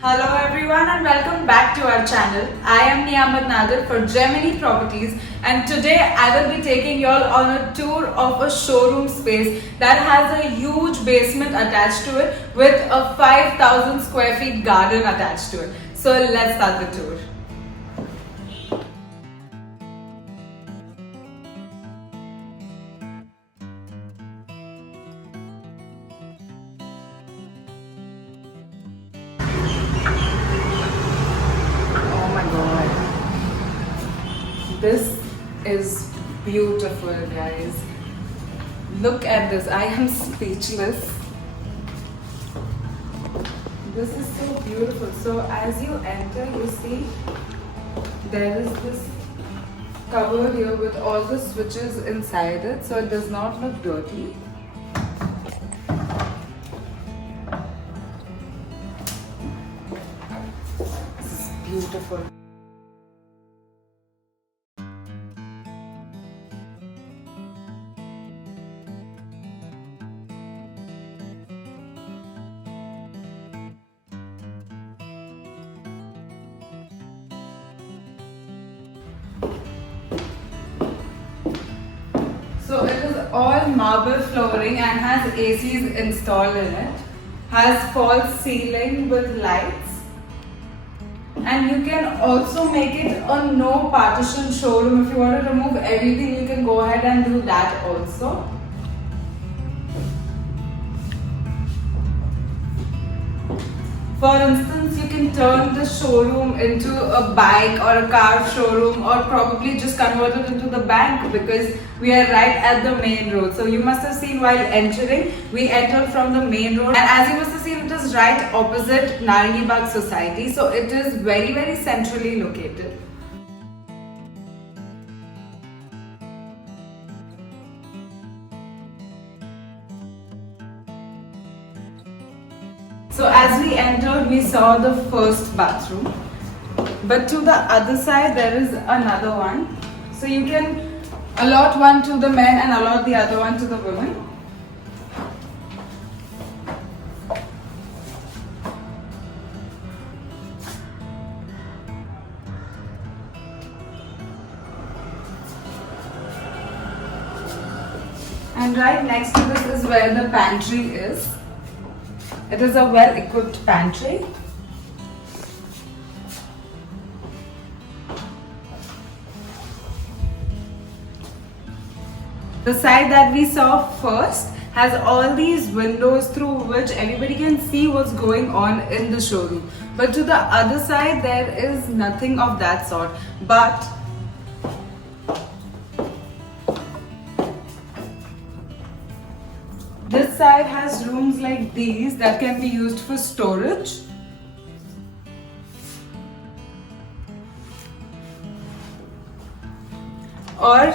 Hello everyone and welcome back to our channel. I am Niyamat Nadir for Gemini Properties, and today I will be taking you all on a tour of a showroom space that has a huge basement attached to it with a 5,000 square feet garden attached to it. So let's start the tour. Oh my god. This is beautiful, guys. Look at this. I am speechless. This is so beautiful. So as you enter, you see there is this cupboard here with all the switches inside it, so it does not look dirty. This is beautiful. So it is all marble flooring and has ACs installed in it. Has false ceiling with lights. And you can also make it a no partition showroom. If you want to remove everything, you can go ahead and do that also. For instance, you can turn the showroom into a bike or a car showroom, or probably just convert it into the bank, because we are right at the main road. So you must have seen while entering, we entered from the main road, and as you must have seen, it is right opposite Narangi Bagh Society. So it is very centrally located. So as we entered, we saw the first bathroom, but to the other side there is another one. So you can allot one to the men and allot the other one to the women. And right next to this is where the pantry is. It is a well-equipped pantry. The side that we saw first has all these windows through which everybody can see what's going on in the showroom. But to the other side, there is nothing of that sort. But this side has rooms like these that can be used for storage. Or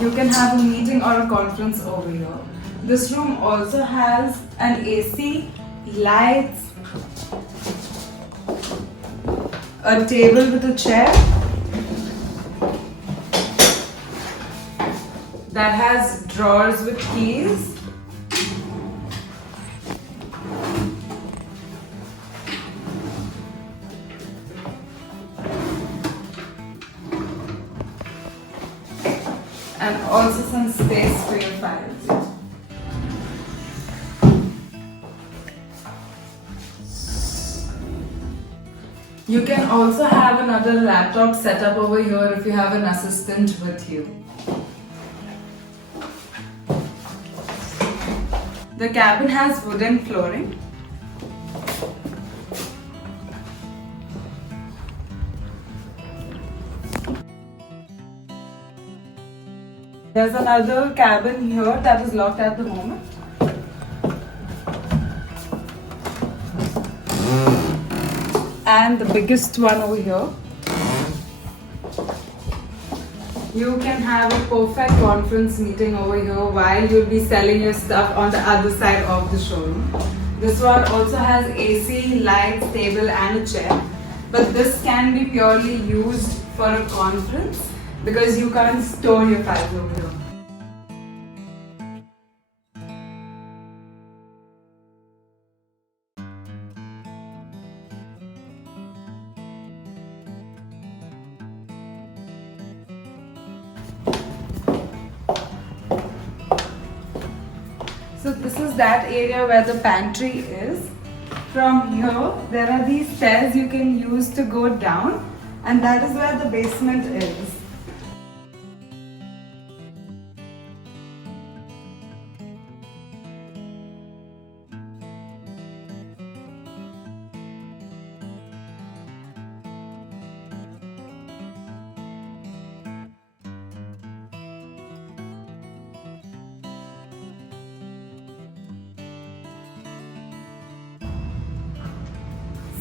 you can have a meeting or a conference over here. This room also has an AC, lights, a table with a chair that has drawers with keys. And also some space for your files. You can also have another laptop set up over here if you have an assistant with you. The cabin has wooden flooring. There's another cabin here that is locked at the moment. And the biggest one over here. You can have a perfect conference meeting over here while you'll be selling your stuff on the other side of the showroom. This one also has AC, lights, table and a chair. But this can be purely used for a conference because you can't store your files over here. So this is that area where the pantry is. From here, there are these stairs you can use to go down, and that is where the basement is.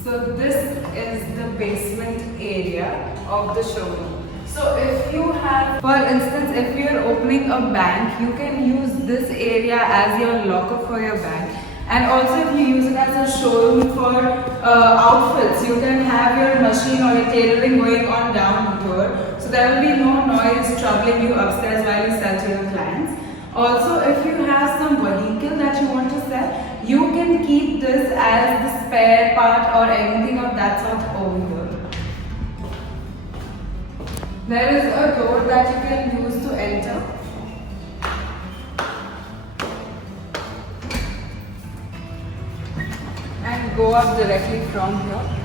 So this is the basement area of the showroom. So if you have, for instance, if you are opening a bank, you can use this area as your locker for your bank. And also if you use it as a showroom for outfits, you can have your machine or your tailoring going on down here. So there will be no noise troubling you upstairs while you sell to your clients. Also, if you have some vehicle that you want to sell, you can keep this as the spare part or anything of that sort over here. There is a door that you can use to enter. And go up directly from here.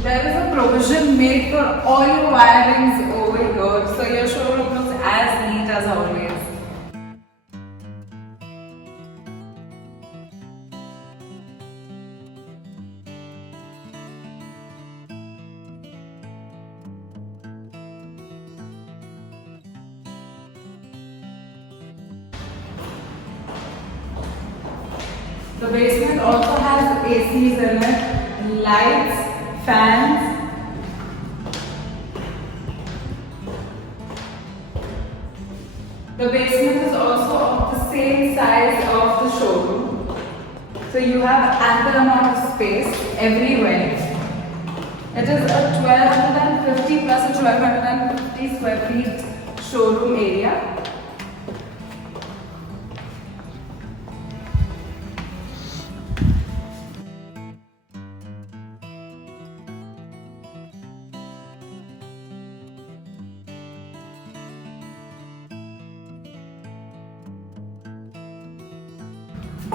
There is a provision made for all your wirings over here, so your showroom looks as neat as always. The basement also has ACs in it, lights, fans. The basement is also of the same size of the showroom. So you have ample amount of space everywhere. It is a 1250 plus a 1250 square feet showroom area.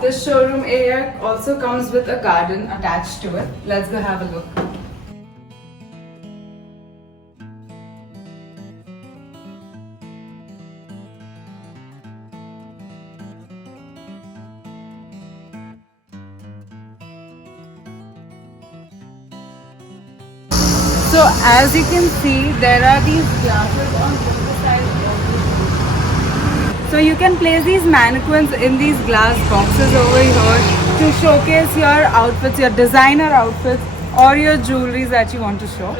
This showroom area also comes with a garden attached to it. Let's go have a look. So as you can see, there are these glasses on both sides of the showroom. So you can place these mannequins in these glass boxes over here to showcase your outfits, your designer outfits or your jewelry that you want to show.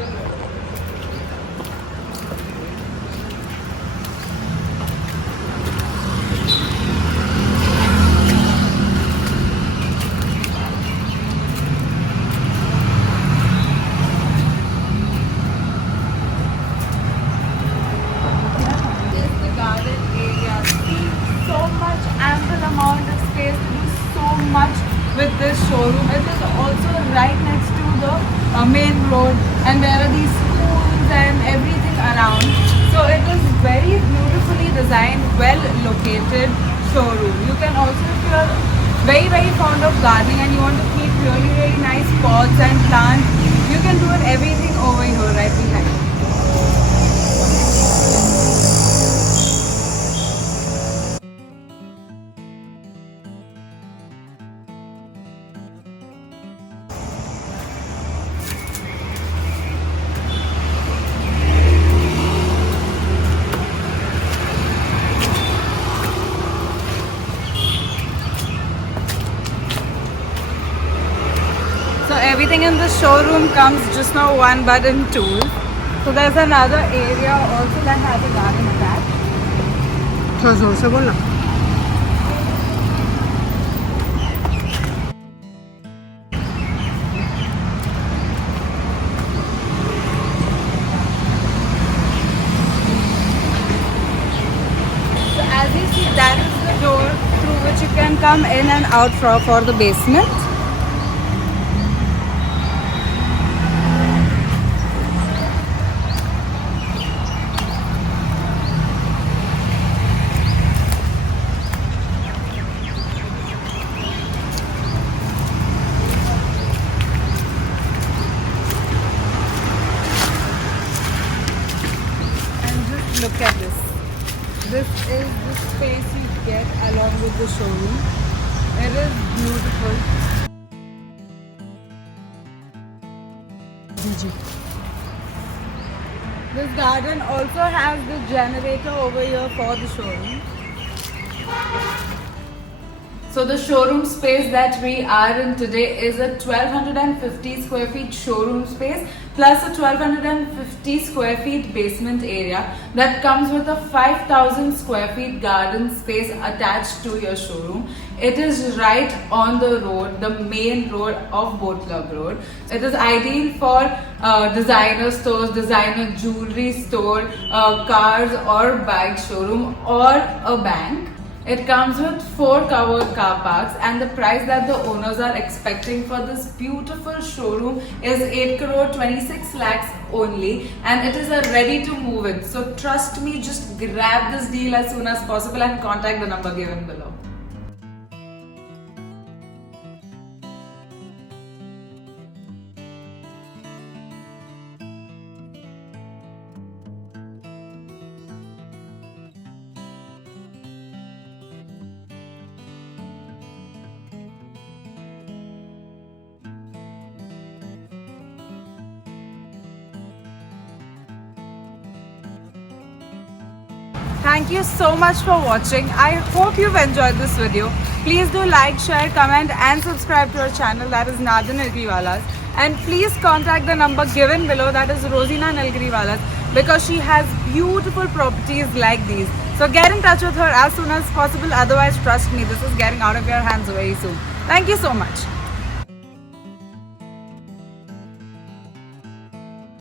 With this showroom, it is also right next to the main road, and there are these schools and everything around. So it is very beautifully designed, well located showroom. You can also, if you are very fond of gardening and you want to keep really nice pots and plants, you can do it everything over here right behind. So everything in the showroom comes just now one button tool. So there's another area also that has a garden attached. थोड़ा जोर से बोलना. So as you see, that is the door through which you can come in and out for the basement. Look at this. This is the space you get along with the showroom. It is beautiful. This garden also has the generator over here for the showroom. So the showroom space that we are in today is a 1250 square feet showroom space plus a 1250 square feet basement area that comes with a 5000 square feet garden space attached to your showroom. It is right on the road, the main road of Boat Club Road. It is ideal for designer stores, designer jewelry store, cars or bike showroom or a bank. It comes with 4 covered car parks, and the price that the owners are expecting for this beautiful showroom is 8 crore 26 lakhs only, and it is a ready to move it. So trust me, just grab this deal as soon as possible and contact the number given below. Thank you so much for watching. I hope you've enjoyed this video. Please do like, share, comment and subscribe to our channel, that is Nadia Nilgiriwalas. And please contact the number given below, that is Rosina Nilgiriwalas, because she has beautiful properties like these. So get in touch with her as soon as possible. Otherwise, trust me, this is getting out of your hands very soon. Thank you so much.